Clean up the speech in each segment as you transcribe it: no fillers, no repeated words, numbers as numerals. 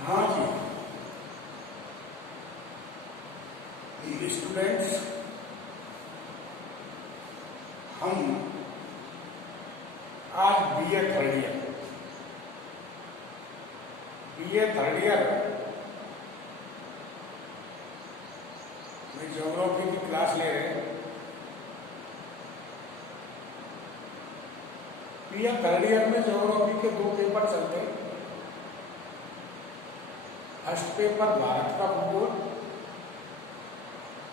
हाँ जी स्टूडेंट्स, हम आज बीए थर्ड ईयर में ज्योग्राफी की क्लास ले रहे हैं। बीए थर्ड ईयर में ज्योग्राफी के दो पेपर चलते हैं। फर्स्ट पेपर भारत का भूगोल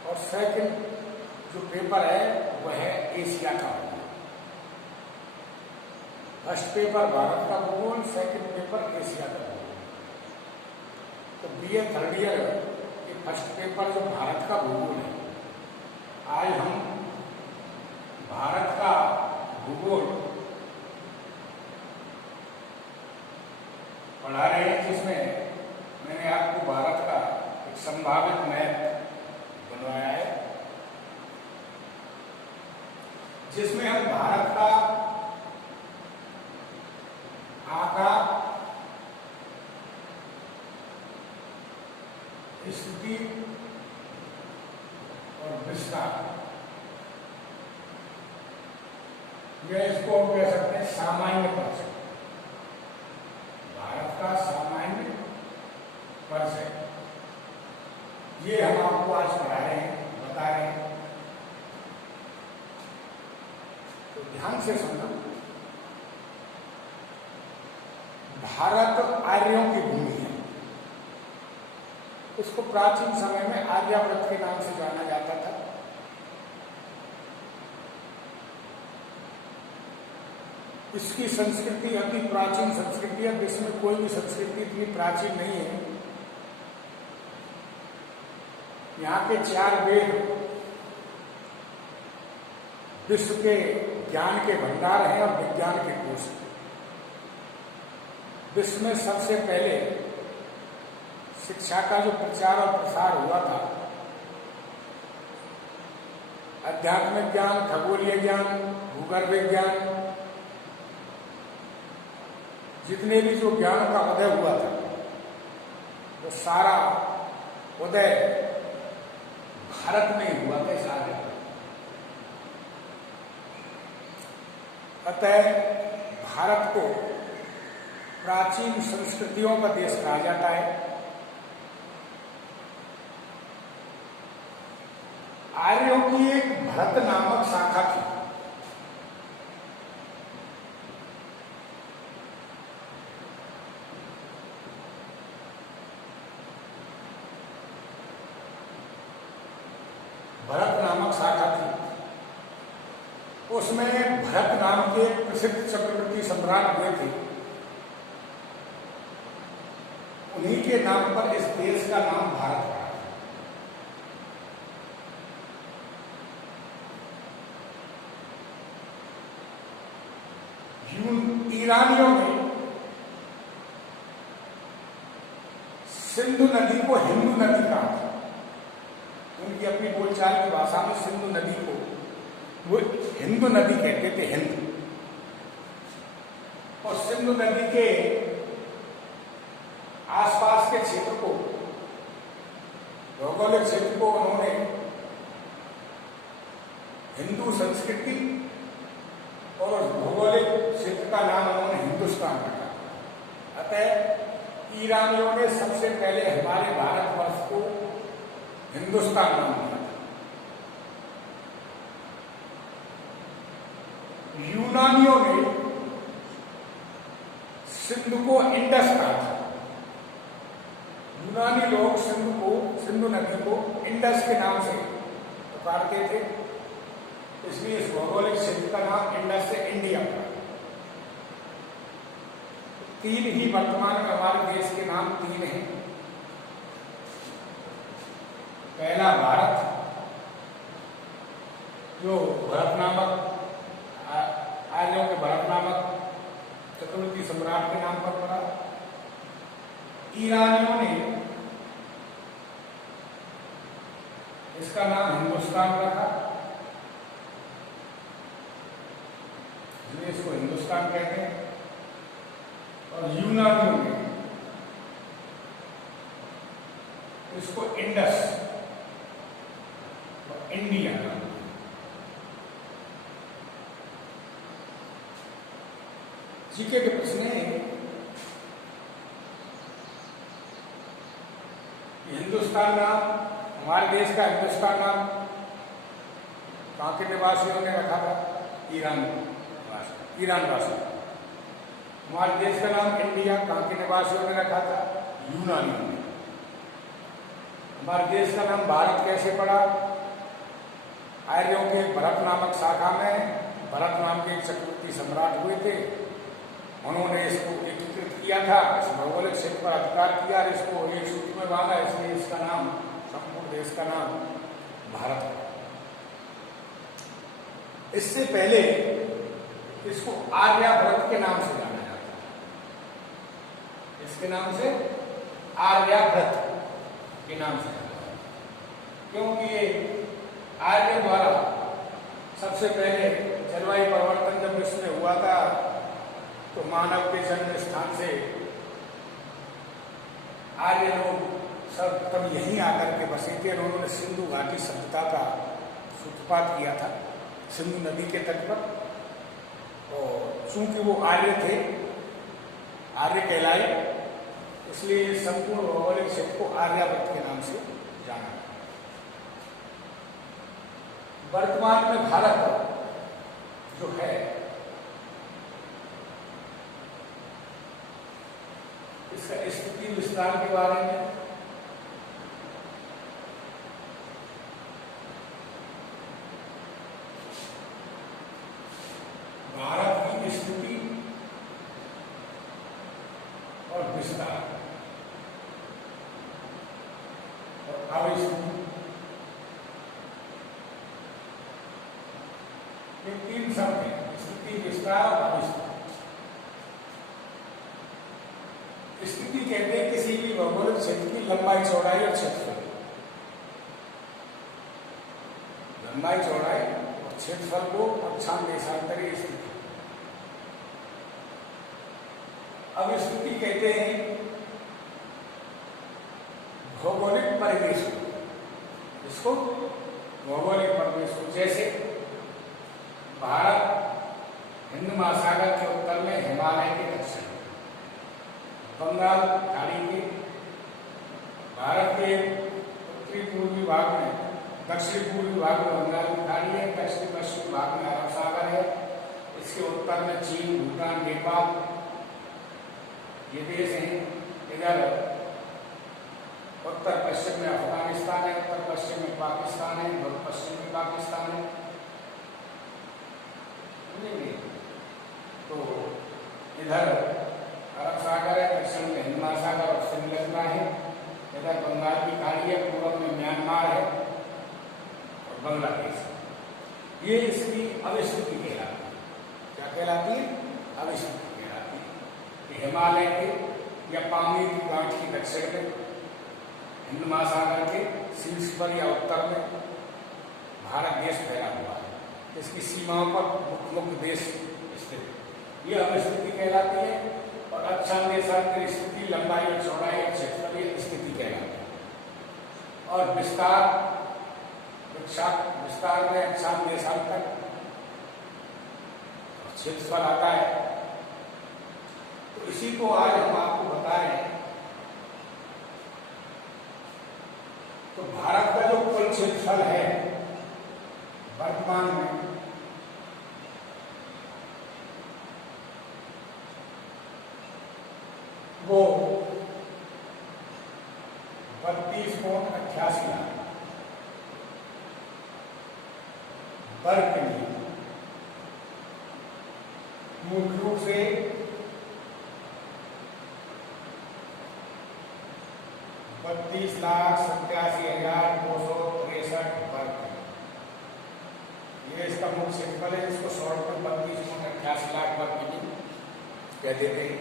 और सेकंड जो पेपर है वह है एशिया का भूगोल। फर्स्ट पेपर भारत का भूगोल, सेकंड पेपर एशिया का भूगोल। तो बीए थर्ड ईयर के फर्स्ट पेपर जो भारत का भूगोल है, आज हम भारत का भूगोल पढ़ा रहे हैं, जिसमें मैंने आपको भारत का एक संभावित मैप बनवाया है, जिसमें हम भारत का आकार, स्थिति और विस्तार, या इसको हम कह सकते हैं सामान्य परिचय, भारत का सामान्य परिचय, ये हम आपको आज पढ़ा रहे हैं, बता रहे हैं। तो ध्यान से सुनना। भारत आर्यों की भूमि है। उसको प्राचीन समय में आर्यावर्त के नाम से जाना जाता था। इसकी संस्कृति अति प्राचीन संस्कृति है। विश्व में कोई भी संस्कृति इतनी प्राचीन नहीं है। यहाँ के 4 वेद विश्व के ज्ञान के भंडार हैं और विज्ञान के कोश हैं। विश्व में सबसे पहले शिक्षा का जो प्रचार और प्रसार हुआ था, आध्यात्मिक ज्ञान, खगोलीय ज्ञान, भूगर्भ ज्ञान, जितने भी जो ज्ञान का उदय हुआ था, वो सारा उदय भारत में ही हुआ था। सारे अतः भारत को प्राचीन संस्कृतियों का देश कहा जाता है। आर्यों की एक भरत नामक शाखा थी। भरत नामक शाखा थी। उसमें भरत नाम के प्रसिद्ध चक्रवर्ती सम्राट हुए थे। उन्हीं के नाम पर इस देश का नाम भारत पड़ा। ईरानियों ने सिंधु नदी को हिंदू नदी कहा था। उनकी अपनी बोलचाल की भाषा में सिंधु नदी को वो हिंदू नदी कहते थे, हिंद। और सिंधु नदी के आसपास के क्षेत्र को, भौगोलिक क्षेत्र को उन्होंने हिंदू संस्कृति और उस भौगोलिक क्षेत्र का नाम उन्होंने हिंदुस्तान रखा। अतः ईरानियों ने सबसे पहले हमारे भारतवर्ष को हिंदुस्तान नाम दिया। यूनानियों ने सिंधु को इंडस कहा था। यूनानी लोग सिंधु नदी को इंडस के नाम से पुकारते थे, इसलिए इस भौगोलिक क्षेत्र का नाम इंडस से इंडिया पड़ा। 3 ही वर्तमान में हमारे देश के नाम 3 हैं। पहला भारत, जो भरत नामक आर्यों के भरत नामक चक्रवर्ती सम्राट के नाम पर पड़ा। ईरानियों ने इसका नाम हिंदुस्तान रखा, इसलिए इसको हिंदुस्तान कहते हैं। और यूनानियों ने इसको इंडस, इंडिया। जीके के प्रश्न है, हिंदुस्तान नाम, हमारे देश का हिंदुस्तान नाम कहाँ के निवासियों ने रखा था? ईरान वासी। हमारे देश का नाम इंडिया कहाँ के निवासियों ने रखा था? यूनानियों ने। हमारे देश का नाम भारत कैसे पड़ा? आर्यों के भरत नामक शाखा में भरत नाम के एक चक्रवर्ती सम्राट हुए थे, उन्होंने इसको एकीकृत किया था, इस भौगोलिक क्षेत्र पर अधिकार किया और इसको एक सूत्र में बांधा, इसलिए इसका नाम, संपूर्ण देश का नाम भारत है। इससे पहले इसको आर्यावर्त के नाम से जाना जाता है, इसके नाम से आर्यावर्त के नाम से जाना जाता है, क्योंकि ये आर्य द्वारा सबसे पहले जलवायु परिवर्तन जब विश्व में हुआ था तो मानव के जन्म स्थान से आर्य लोग सब तब यहीं आकर के बसे थे और उन्होंने सिंधु घाटी सभ्यता का सूत्रपात किया था सिंधु नदी के तट पर। और चूंकि वो आर्य थे, आर्य कहलाए, इसलिए संपूर्ण भौगोलिक क्षेत्र को आर्यावर्त के नाम से जाना। वर्तमान में भारत जो है इसका स्थिति विस्तार के बारे में भारत की स्थिति और विस्तार और अवस्थिति, ये तीन शब्द हैं, स्थिति, विस्तार और अवस्थिति। स्थिति कहते हैं किसी भी भौगोलिक क्षेत्र की लंबाई, चौड़ाई और क्षेत्रफल। लंबाई, चौड़ाई और क्षेत्रफल को अक्षांश देशांतरीय स्थिति। अब स्थिति कहते हैं भौगोलिक परिवेश को, इसको भौगोलिक परिवेश को, जैसे भारत हिंद महासागर के उत्तर में, हिमालय के दक्षिण में, बंगाल खाड़ी के, भारत के उत्तरी पूर्वी भाग में, दक्षिण पूर्वी भाग में बंगाल की खाड़ी है, दक्षिण पश्चिमी भाग में अरब सागर है, इसके उत्तर में चीन, भूटान, नेपाल ये देश हैं। इधर उत्तर पश्चिम में अफगानिस्तान है, उत्तर पश्चिम में पाकिस्तान है, उत्तर पश्चिम में पाकिस्तान है। तो इधर अरब सागर है, दक्षिण में हिंद महासागर और श्रीलंका है, इधर बंगाल की खाड़ी है, पूर्व में म्यांमार है और बांग्लादेश। ये इसकी अवस्थिति कहलाती है। क्या कहलाती है? अवस्थिति कहलाती है। हिमालय के या पानी की गांठ की दक्षिण में, हिंद महासागर के शीर्ष पर या उत्तर में भारत देश फैला हुआ है, इसकी सीमाओं पर मुख्य देश स्थित, ये अवस्थिति कहलाती है। और अक्षांश देशांतरीय स्थिति, लंबाई और चौड़ाई और क्षेत्रफल स्थिति कहलाती है। और विस्तार में अक्षांश देशांतर क्षेत्रफल आता है। तो इसी को आज हम आपको बताएं तो भारत का जो कुल क्षेत्रफल है वर्तमान में वो 32.88 लाख वर्ग किलोमीटर, मुख्य रूप से 32,87,263 वर्ग। ये इसका मुख्य क्षेत्रफल है, इसको शॉर्ट में 32.88 लाख वर्ग किलोमीटर कह देते हैं।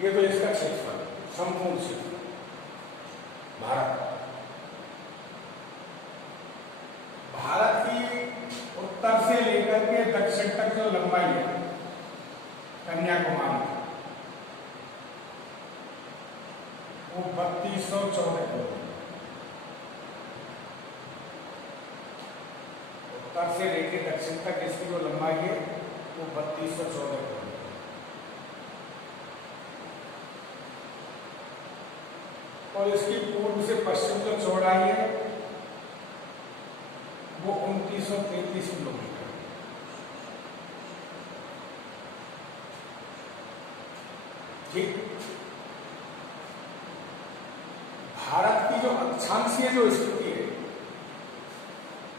ये तो इसका क्षेत्रफल, संपूर्ण क्षेत्र भारत। भारत की उत्तर से लेकर के दक्षिण तक जो लंबाई है कन्याकुमारी, वो 3214 किलोमीटर। उत्तर से लेकर दक्षिण तक इसकी जो लंबाई है वो 3214 किलोमीटर, और इसकी पूर्व से पश्चिम जो चौड़ाई है वो 2933 किलोमीटर। ठीक, भारत की जो अक्षांशीय जो स्थिति है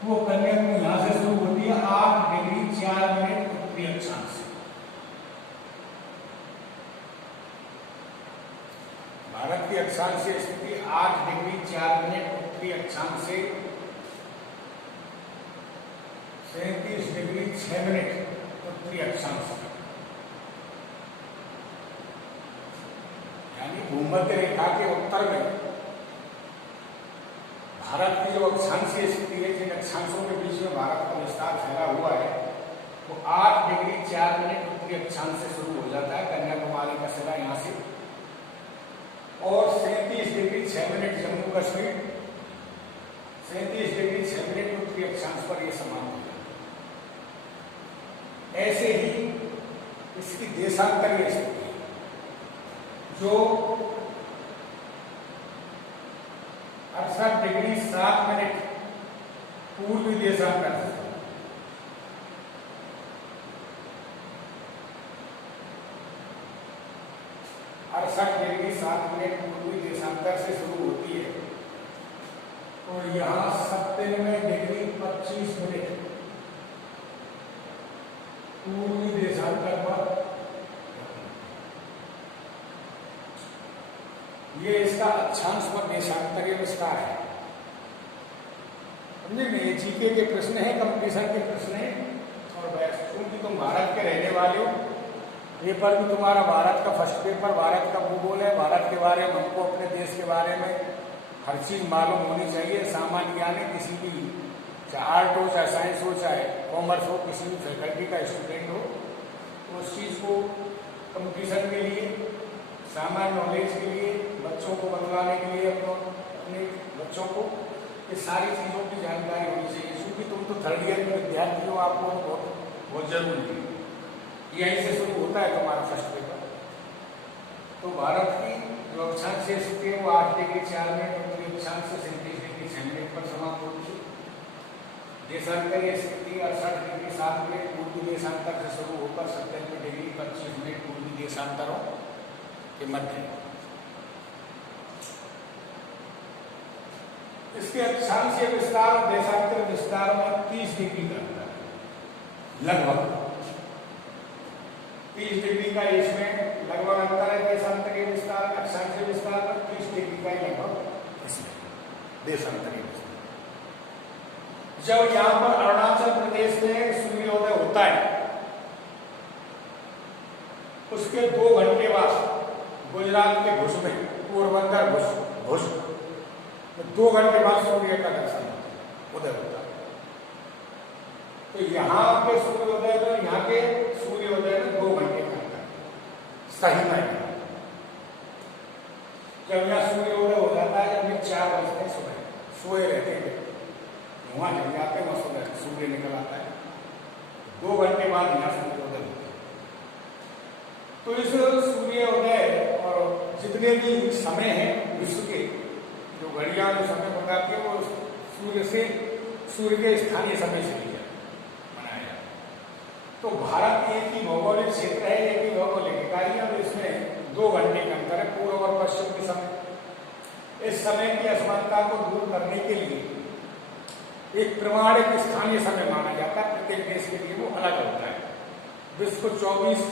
वो कन्याकुमारी यहां से शुरू होती है 8 डिग्री 4 मिनट उत्तरी अक्षांश से। भारत की अक्षांशीय स्थिति 8 डिग्री 4 मिनट उत्तरी अक्षांश से 37 डिग्री 6 मिनट उत्तरी अक्षांश तक, यानी भूमध्य रेखा के उत्तर में भारत की जो अक्षांशीय स्थिति है, जिन अक्षांशों के बीच में भारत का विस्तार फैला हुआ है, वो 8 डिग्री 4 मिनट उत्तरी अक्षांश से शुरू हो जाता है, कन्याकुमारी का सिरा यहाँ से, और 37 degree 6 minute Jammu Kashmir, 37 degree 6 minute उत्तरी अक्षांश पर यह समाप्त हो जाता है। ऐसे ही इसकी देशांतरीय स्थिति जो 68 डिग्री 7 मिनट पूर्वी देशांतर से, डिग्री 7 मिनट पूर्वी देशांतर से शुरू होती है, और यहां 97 डिग्री 25 मिनट पूर्वी देशांतर पर ये इसका अक्षांश पर देशांतरीय विस्तार है। समझे नहीं, ये जीके के प्रश्न है, कंपटीशन के प्रश्न है, और क्योंकि तुम भारत के रहने वाले हो, पेपर भी तुम्हारा भारत का फर्स्ट पेपर भारत का भूगोल है, भारत के बारे में हमको अपने देश के बारे में हर चीज मालूम होनी चाहिए। सामान्य ज्ञान है, किसी भी चाहे आर्ट हो, चाहे साइंस हो, चाहे कॉमर्स हो, किसी भी फैकल्टी का स्टूडेंट हो, तो उस चीज को कंपटीशन के लिए, सामान्य नॉलेज के लिए, बच्चों को बतलाने के लिए, अपने बच्चों को ये सारी चीज़ों की जानकारी होनी चाहिए। क्योंकि तुम तो थर्ड ईयर के विद्यार्थी हो, आपको बहुत जरूरी है। यहीं से शुरू होता है तुम्हारा फर्स्ट पेपर। तो भारत की जो अक्षांशीय स्थिति है वो 8 डिग्री 4 मिनट उत्तरी अक्षांश से 37 डिग्री 6 मिनट पर समाप्त होती है। देशांतरीय स्थिति 68 डिग्री 7 मिनट पूर्वी देशांतर से शुरू होकर 97 डिग्री 25 मिनट पूर्वी देशांतरों के मध्य। इसके अक्षांशीय विस्तार और देशांतर विस्तार में 30 डिग्री का अंतर है, लगभग 30 डिग्री का इसमें लगभग अंतर है। देशांतरीय विस्तार, अक्षांशीय विस्तार पर 30 डिग्री का लगभग इसमें देशांतरीय विस्तार। जब यहां पर अरुणाचल प्रदेश में सूर्योदय होता है, उसके 2 घंटे बाद गुजरात के भुज में, पोरबंदर भुज 2 घंटे बाद सूर्य का दर्शन उदय होता है। तो यहाँ पे सूर्योदय में, यहाँ के सूर्योदय में 2 घंटे का अंतर सही नहीं। जब यहाँ सूर्योदय हो जाता है, जब 4 बजते सुबह, सोए रहते हैं, वहां जब जाते हैं वहां सुबह सूर्य निकल आता है, 2 घंटे बाद यहाँ सूर्योदय होता है। तो इस सूर्योदय और जितने भी समय हैं विश्व के, जो घड़ियां जो समय बताती है, वो सूर्य के स्थानीय समय से मनाया जाता है। तो भारत एक ही भौगोलिक क्षेत्र है, एक ही भौगोलिक इकाई है, और इसमें 2 घंटे का अंतर है पूर्व और पश्चिम के समय। इस समय की असमानता को दूर करने के लिए एक प्रमाणिक स्थानीय समय माना जाता है, प्रत्येक देश के लिए वो अलग होता है। विश्व को 24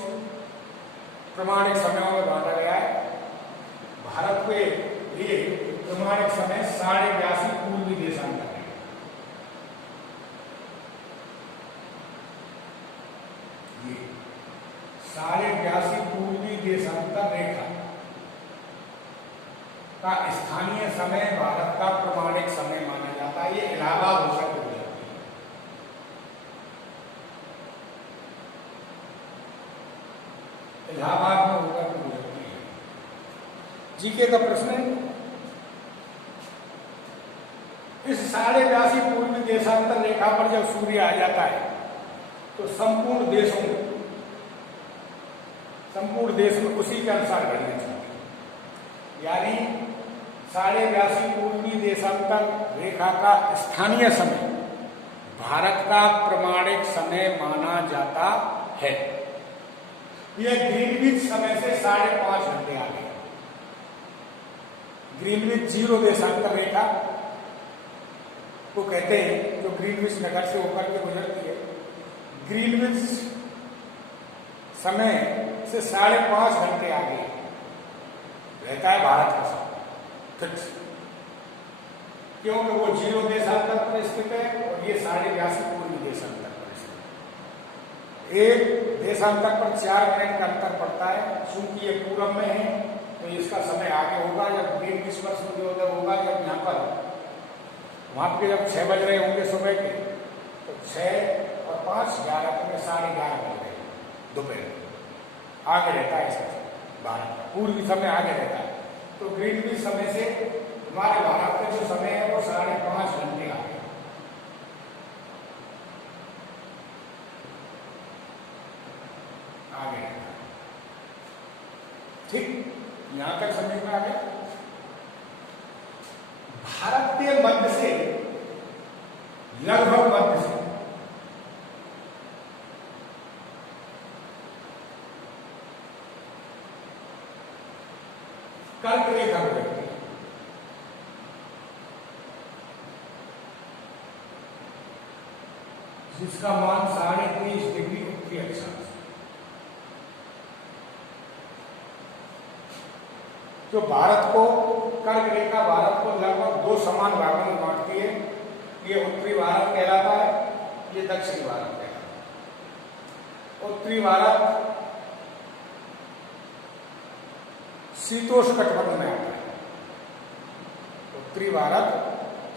प्रमाणिक समयों में बांटा गया है। भारत के लिए प्रमाणिक समय 82.5 पूर्वी देशांतर है। ये 82.5 पूर्वी देशांतर रेखा का स्थानीय समय भारत का प्रमाणिक समय माना जाता है। ये इलाहाबाद होकर के हो जाती है। इलाहाबाद में होकर के हो जाती है। जीके का प्रश्न है, इस 82.5 साढ़े 82 पूर्वी देशांतर रेखा पर जब सूर्य आ जाता है तो संपूर्ण देश में उसी के अनुसार घड़ियां चलती, यानी 82.5 पूर्वी देशांतर रेखा का स्थानीय समय भारत का प्रमाणिक समय माना जाता है। यह ग्रीनविच समय से 5.5 घंटे आगे। ग्रीनविच 0 देशांतर रेखा को कहते हैं, जो ग्रीनविच नगर से होकर के गुजरती है। ग्रीनविच समय से 5.5 घंटे आगे रहता है भारत का समय, क्योंकि वो 0 देशांतर पर स्थित है और ये 82.5 पूर्वी देशांतर पर स्थित है। एक देशांतर पर 4 मिनट का अंतर पड़ता है। चूंकि ये पूरब में है तो इसका समय आगे होगा। जब ग्रीनविच पर सूर्योदय होगा, जब यहाँ पर वहां पे जब 6 बज रहे होंगे सुबह के, तो 6 और 5 11 में 11:30 बज रहे दोपहर आगे रहता है इसका भारत का पूर्वी समय आगे रहता है। तो ग्रीनविच समय से हमारे भारत का जो समय है वो 5.5 घंटे आगे रहता है। ठीक, यहां तक समझ में आ गया। भारत के मध्य से लगभग मध्य से कर्क रेखा गुजरती है, जिसका मान 23.5 डिग्री उत्तरी अक्षांश। जो भारत को कर्क रेखा भारत को लगभग 2 समान भागों में बांटती है। ये उत्तरी भारत कहलाता है, ये दक्षिणी भारत कहलाता है। उत्तरी भारत शीतोष्ण कटिबंध में आता है। उत्तरी भारत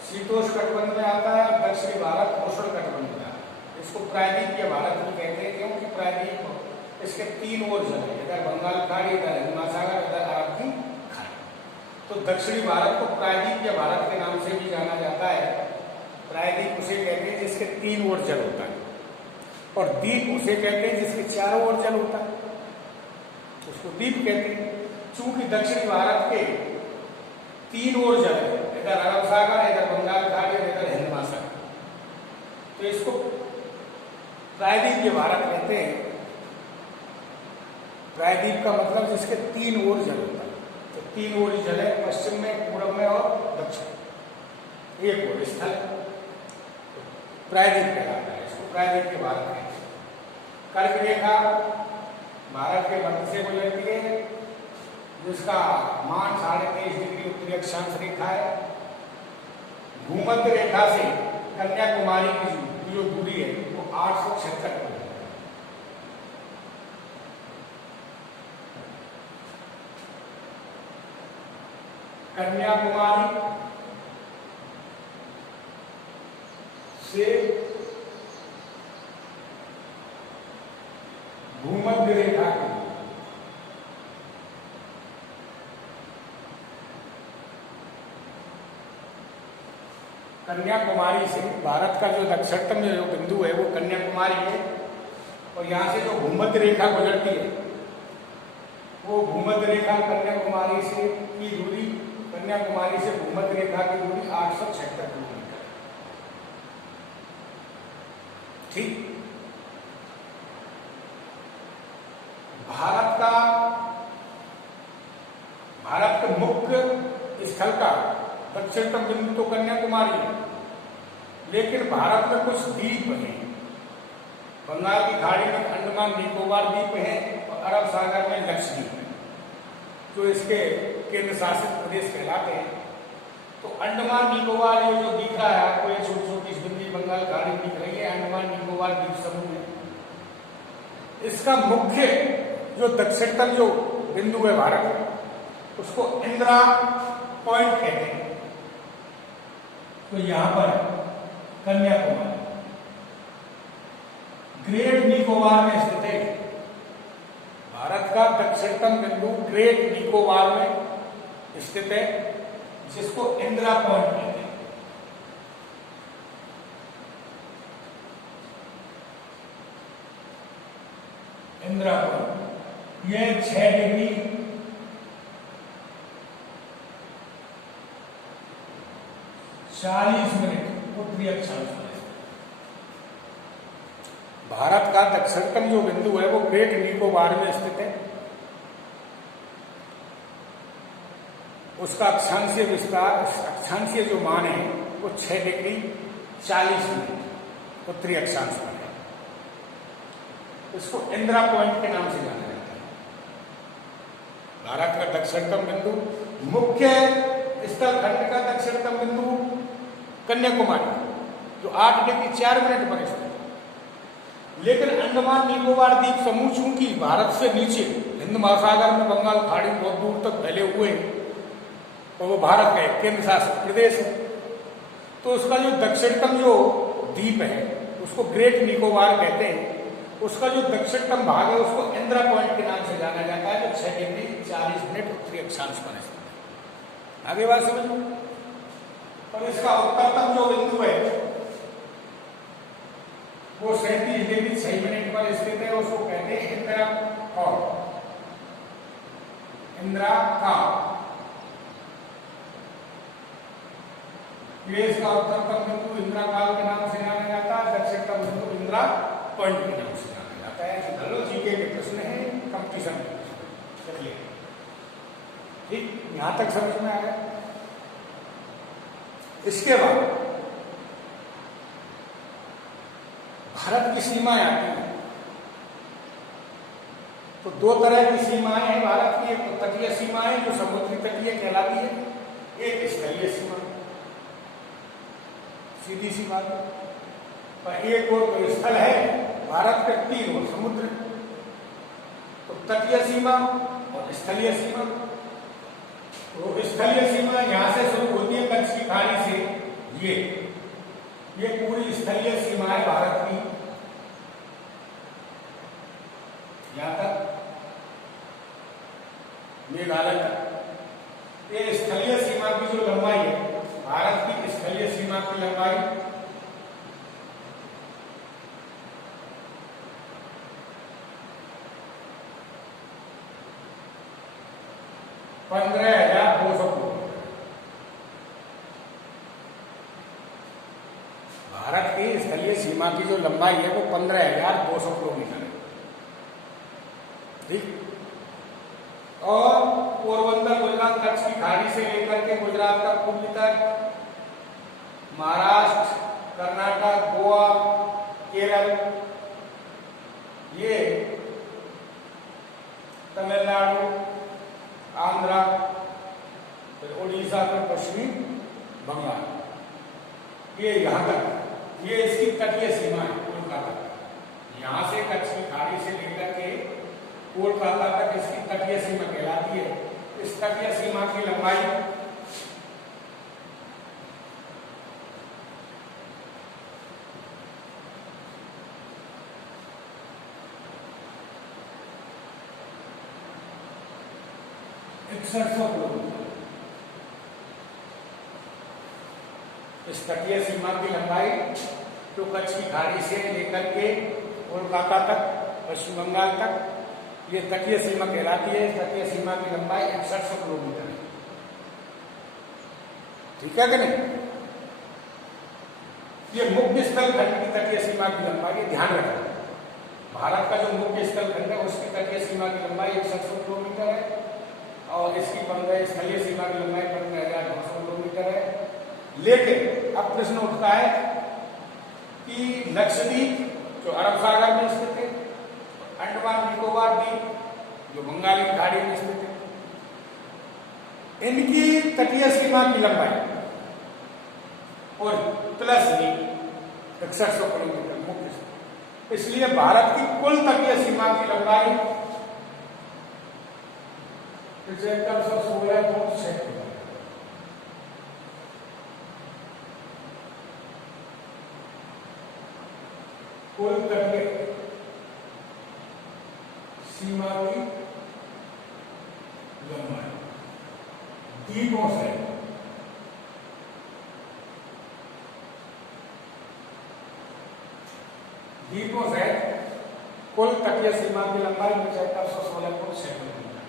शीतोष्ण कटिबंध में आता है, दक्षिणी भारत उष्ण कटिबंध में आता है। इसको प्रायद्वीपीय भारत भी कहते हैं, क्योंकि प्रायद्वीप इसके 3 ओर जगह है, इधर बंगाल की खाड़ी, इधर हिंद महासागर, इधर अरब की खाड़ी। तो दक्षिणी भारत को प्रायद्वीपीय भारत के नाम से भी जाना जाता है। प्रायद्वीप उसे कहते हैं जिसके 3 ओर जल होता है, और द्वीप उसे कहते हैं जिसके 4 ओर जल होता है, उसको द्वीप कहते हैं। चूंकि दक्षिणी भारत के 3 ओर जल है, इधर अरब सागर, इधर बंगाल खाड़ी, इधर हिंद महासागर, तो इसको प्रायद्वीपीय भारत कहते हैं। प्रायद्वीप का मतलब जिसके 3 ओर जल होता है। तो 3 ओर जल है, पश्चिम में, पूर्व में और दक्षिण, एक ओर स्थल प्रायद्वीप कहलाता है। इसको प्रायद्वीपीय भारत कहते हैं। कर्क रेखा भारत के मध्य से गुजरती है, जिसका मान 23.5 डिग्री उत्तरी अक्षांश रेखा है। भूमध्य रेखा से कन्याकुमारी की जो दूरी है वो 876 किलोमीटर। कन्याकुमारी से भूमध्य रेखा की कन्याकुमारी से भारत का जो दक्षिणतम जो बिंदु है वो कन्याकुमारी है, और यहाँ से जो भूमध्य रेखा गुजरती है वो भूमध्य रेखा कन्याकुमारी से की दूरी, कन्याकुमारी से भूमध्य रेखा की दूरी 876 किलोमीटर। ठीक, भारत के मुख्य स्थल का दक्षिणतम बिंदु तो कन्याकुमारी है, लेकिन भारत में कुछ द्वीप हैं। बंगाल की खाड़ी में अंडमान निकोबार द्वीप है और अरब सागर में लक्षद्वीप है, जो इसके केंद्र शासित प्रदेश कहलाते हैं। तो अंडमान निकोबार ये जो दिख रहा है आपको, ये छोटी छोटी बिंदी बंगाल खाड़ी दिख रही है, अंडमान निकोबार द्वीप समूह है। इसका मुख्य जो दक्षिणतम जो बिंदु है भारत में, उसको इंदिरा पॉइंट कहते हैं। तो यहां पर कन्याकुमारी ग्रेट निकोबार में स्थित है। भारत का दक्षिणतम बिंदु ग्रेट निकोबार में स्थित है, जिसको इंदिरा पॉइंट कहते हैं। इंदिरा पॉइंट, ये 6 डिग्री 40 मिनट उत्तरी अक्षांश पर है। भारत का दक्षिणतम जो बिंदु है वो ग्रेट निकोबार में स्थित है। उसका अक्षांशीय विस्तार, अक्षांशीय जो मान है वो 6 डिग्री 40 मिनट उत्तरी अक्षांश पर है। इसको इंदिरा पॉइंट के नाम से जाना जाता है। भारत का दक्षिणतम बिंदु, मुख्य स्थल खंड का दक्षिणतम बिंदु कन्याकुमारी, जो 8 डिग्री 4 मिनट पर स्थित है। लेकिन अंडमान निकोबार द्वीप समूह चूंकि भारत से नीचे हिंद महासागर में बंगाल खाड़ी बहुत दूर तक फैले हुए हैं, तो वो भारत का एक केंद्र शासित प्रदेश है। तो उसका जो दक्षिणतम जो द्वीप है उसको ग्रेट निकोबार कहते हैं। उसका जो दक्षिणतम भाग है उसको इंदिरा पॉइंट के नाम से जाना जाता है, जो 6 डिग्री 40 मिनट उत्तरी अक्षांश पर स्थित है। आगे बात समझो। और इसका उत्तरतम जो बिंदु है वो 37 डिग्री 6 मिनट पर स्थित है। उसको कहते हैं इंदिरा कॉल, इंदिरा का, ये इसका उत्तरतम बिंदु इंदिरा काल के नाम से जाना जाता है। दक्षिणतम बिंदु इंदिरा पॉइंट के नाम से जाना जाता है। चलो जीके के प्रश्न है, कंपटीशन के प्रश्न। चलिए ठीक, यहां तक समझ में आया। इसके बाद भारत की सीमाएं आती हैं। तो 2 तरह की सीमाएं हैं भारत की। एक तटीय सीमाएं जो समुद्री तटीय कहलाती है, एक स्थलीय सीमा, सीधी सी बात है। पर एक और तो स्थल है, भारत के 3 ओर समुद्र, तो तटीय सीमा और स्थलीय सीमा। तो स्थलीय सीमा यहां से शुरू होती है कच्छ की खाड़ी से, ये पूरी स्थलीय सीमा है भारत की, यहां तक मेघालय तक। ये स्थलीय सीमा की जो लंबाई है, भारत की स्थलीय सीमा की लंबाई 15,200 किलोमीटर। भारत की स्थलीय सीमा की जो लंबाई है वो 15,200 किलोमीटर है। ठीक। और पोरबंदर गुजरात कच्छ की खाड़ी से लेकर के गुजरात का पूर्वी तक, महाराष्ट्र, कर्नाटक, गोवा, केरल, ये तमिलनाडु, आंध्रा, फिर उड़ीसा, फिर पश्चिमी बंगाल, ये यहां तक, ये इसकी तटीय सीमा है कोलकाता तक। यहां से कच्छ की खाड़ी से लेकर के कोलकाता तक इसकी तटीय सीमा कहलाती है। इस तटीय सीमा की लंबाई 6100 किलोमीटर। इस तटीय सीमा की लंबाई जो कच्छ की खाड़ी से लेकर के कोलकाता तक, पश्चिम बंगाल तक, ये तटीय सीमा कहलाती है। इस तटीय सीमा की लंबाई 6100 किलोमीटर है। ठीक है कि नहीं? ये मुख्य स्थल खंड की तटीय सीमा की लंबाई, ये ध्यान रखना। भारत का जो मुख्य स्थल खंड है उसकी तटीय सीमा की लंबाई 6100 किलोमीटर है और इसकी स्थलीय सीमा की लंबाई 15,200 किलोमीटर है। लेकिन अब प्रश्न उठता है कि लक्षद्वीप जो अरब सागर में स्थित है, अंडमान निकोबार द्वीप जो बंगाल की खाड़ी में स्थित है, इनकी तटीय सीमा की लंबाई और प्लस 6100 किलोमीटर मुख्य। इसलिए भारत की कुल तटीय सीमा की लंबाई 7516 किलोमीटर। कुल तटीय सीमा की लंबाई द्वीपों से कुल तटीय तटीय सीमा की लंबाई 7516.6 किलोमीटर।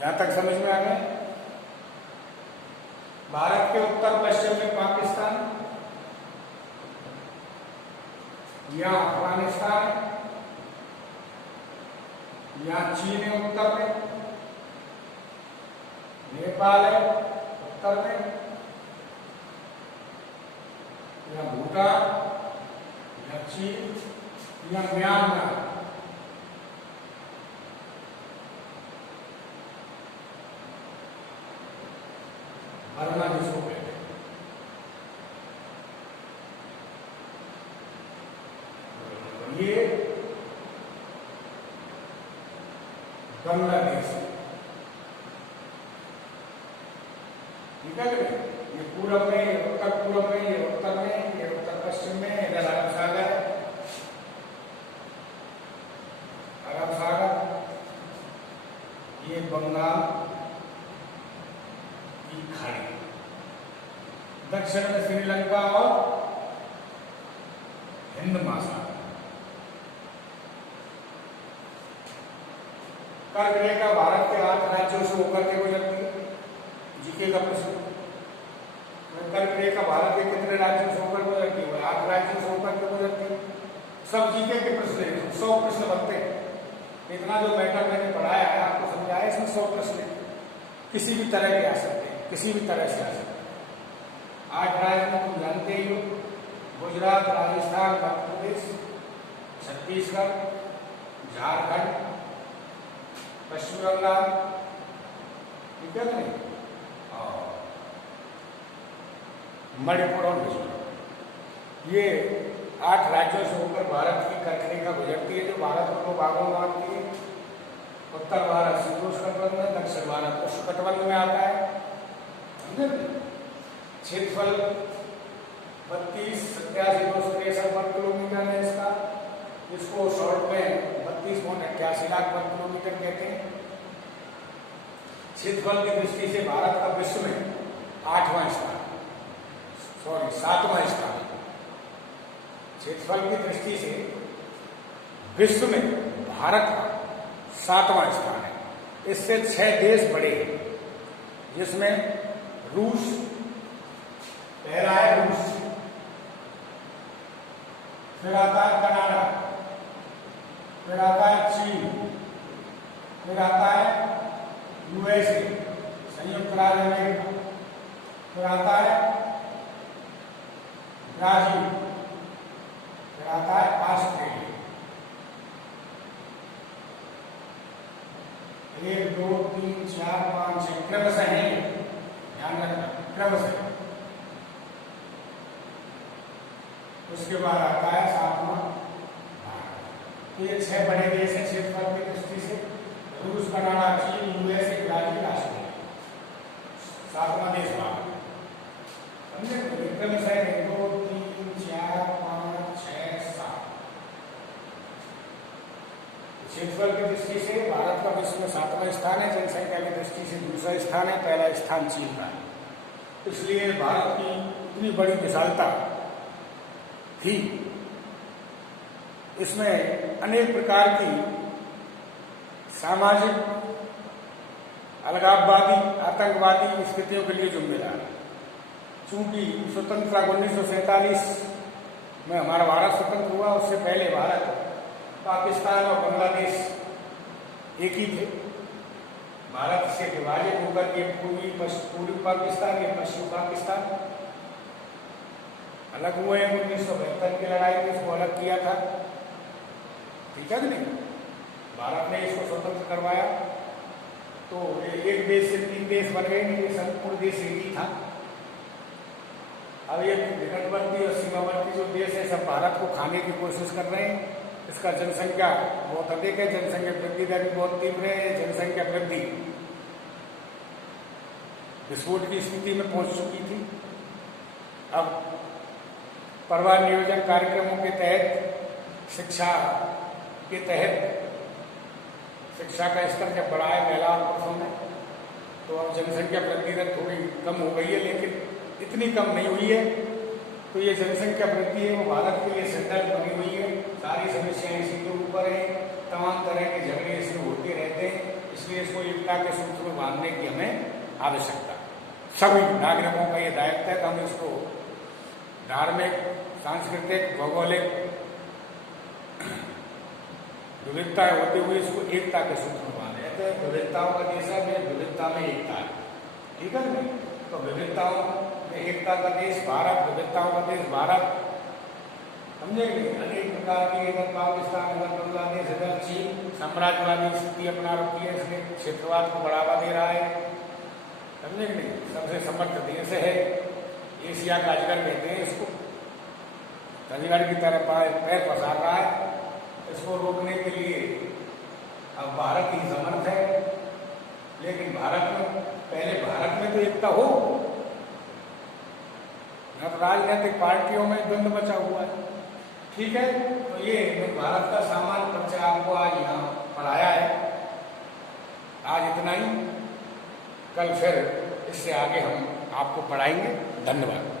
यहां तक समझ में आ गया। भारत के उत्तर पश्चिम में पाकिस्तान, यहाँ अफगानिस्तान, यहाँ चीन है उत्तर में, नेपाल है उत्तर में, यहाँ भूटान, यहाँ चीन, यहाँ म्यांमार। बर्मा जिसको कहते हैं। ये बांग्लादेश, ठीक है। ये पूरब में, ये उत्तर पूरब में, ये उत्तर में, ये उत्तर पश्चिम में, इधर अरब सागर, अरब सागर, ये बंगाल की खाड़ी, दक्षिण में श्रीलंका और हिंद महासागर। कर्क रेखा भारत के 8 राज्यों से होकर के गुजरती है। जीके का प्रश्न, कर्क रेखा भारत के कितने राज्यों से होकर गुजरती है? 8 राज्यों से होकर के गुजरती है। सब जीके के प्रश्न है, 100 प्रश्न बनते हैं। इतना जो मैटर मैंने पढ़ाया है, आपको समझाया, इसमें 100 प्रश्न है। किसी भी तरह के आ सकते हैं, किसी भी तरह से आ सकते हैं। 8 राज्य में तुम जानते ही हो, गुजरात, राजस्थान, मध्य प्रदेश, छत्तीसगढ़, झारखंड, पश्चिम बंगाल, ठीक है नहीं, और मणिपुर और मिजोरम। ये 8 राज्यों से होकर भारत की कर्क रेखा गुजरती है, जो भारत को 2 भागों में बांटती है। उत्तर भारत शीतोष्णकटिबंध में, दक्षिण भारत उष्णकटिबंध में आता है। क्षेत्रफल 32,87,263 वर्ग किलोमीटर है इसका। इसको शॉर्ट में 32.88 लाख वर्ग किलोमीटर कहते हैं। क्षेत्रफल की दृष्टि से भारत का विश्व में 8वां स्थान, 7वां स्थान। क्षेत्रफल की दृष्टि से विश्व में भारत का 7वां स्थान है। इससे 6 देश बड़े हैं, जिसमें रूस पहला है, रूस, फिर आता है कनाडा, फिर आता है चीन, फिर आता है यूएसए, संयुक्त राज्य अमेरिका, फिर आता है ब्राजील, फिर आता है ऑस्ट्रेलिया। 1, 2, 3, 4, 5, 6 क्रमशः है, ध्यान रखना, क्रमशः। उसके बाद आता है 7वां भारत। तो ये 6 बड़े देश हैं क्षेत्रफल की दृष्टि से, रूस, कनाडा, चीन, यूएसए, ब्राजील, ऑस्ट्रेलिया। 7वां देश भारत, समझे? क्रमशः 1, 2, 3, 4, 5, 6, 7। क्षेत्रफल की दृष्टि से भारत का विश्व में 7वां स्थान है। जनसंख्या की दृष्टि से दूसरा स्थान है, पहला स्थान चीन का है। इसलिए भारत की इतनी बड़ी विशालता थी, इसमें अनेक प्रकार की सामाजिक, अलगाववादी, आतंकवादी स्थितियों के लिए जिम्मेदार है। चूंकि स्वतंत्रता 1947 में हमारा भारत स्वतंत्र हुआ, उससे पहले भारत, पाकिस्तान और बांग्लादेश एक ही थे। भारत से विभाजित होकर के पूर्वी पाकिस्तान या पश्चिम पाकिस्तान अलग हुए हैं। 1972 की लड़ाई में इसको अलग किया था, ठीक है कि नहीं? भारत ने इसको स्वतंत्र करवाया, तो एक देश से 3 देश बन गए, ये संपूर्ण देश एक ही था। अब ये निकटवर्ती और सीमावर्ती जो देश है, सब भारत को खाने की कोशिश कर रहे हैं। इसका जनसंख्या बहुत अधिक है, जनसंख्या वृद्धि दर भी बहुत तीव्र है। जनसंख्या वृद्धि विस्फोट की स्थिति में पहुंच चुकी थी। अब परिवार नियोजन कार्यक्रमों के तहत, शिक्षा के तहत, शिक्षा का स्तर जब बढ़ा है महिला और पुरुषों में, तो अब जनसंख्या वृद्धि दर थोड़ी कम हो गई है, लेकिन इतनी कम नहीं हुई है तो ये जनसंख्या वृद्धि है वो भारत के लिए संकट बनी हुई है। सारी समस्याएं इसी के ऊपर है, तमाम तरह के झगड़े इसमें होते रहते हैं, इसलिए इसको एकता के सूत्र में बांधने की हमें आवश्यकता। सभी नागरिकों का ये दायित्व है कि हम इसको धार्मिक, सांस्कृतिक, भौगोलिक विविधताएं होते हुए इसको एकता के सूत्र में बांधे। तो विविधताओं का देश है, विविधता में एकता है, ठीक है ना। तो विविधताओं में एकता का देश भारत, विविधताओं का देश भारत, समझे। अनेक प्रकार की इधर पाकिस्तान, इधर बांग्लादेश, इधर चीन साम्राज्यवादी स्थिति अपना रखी है, इसलिए क्षेत्रवाद को बढ़ावा दे रहा है, समझे कि नहीं। सबसे समर्थ देश है, एशिया का अजगर कहते हैं इसको, अजगर की तरफ पैर पसार रहा है। इसको रोकने के लिए अब भारत ही समर्थ है, लेकिन भारत में पहले भारत में तो एकता हो। अब राजनीतिक पार्टियों में द्वंद्व बचा हुआ है, ठीक है। तो ये भारत का सामान्य परिचय आपको आज यहाँ पढ़ाया है। आज इतना ही, कल फिर इससे आगे हम आपको पढ़ाएंगे। धन्यवाद।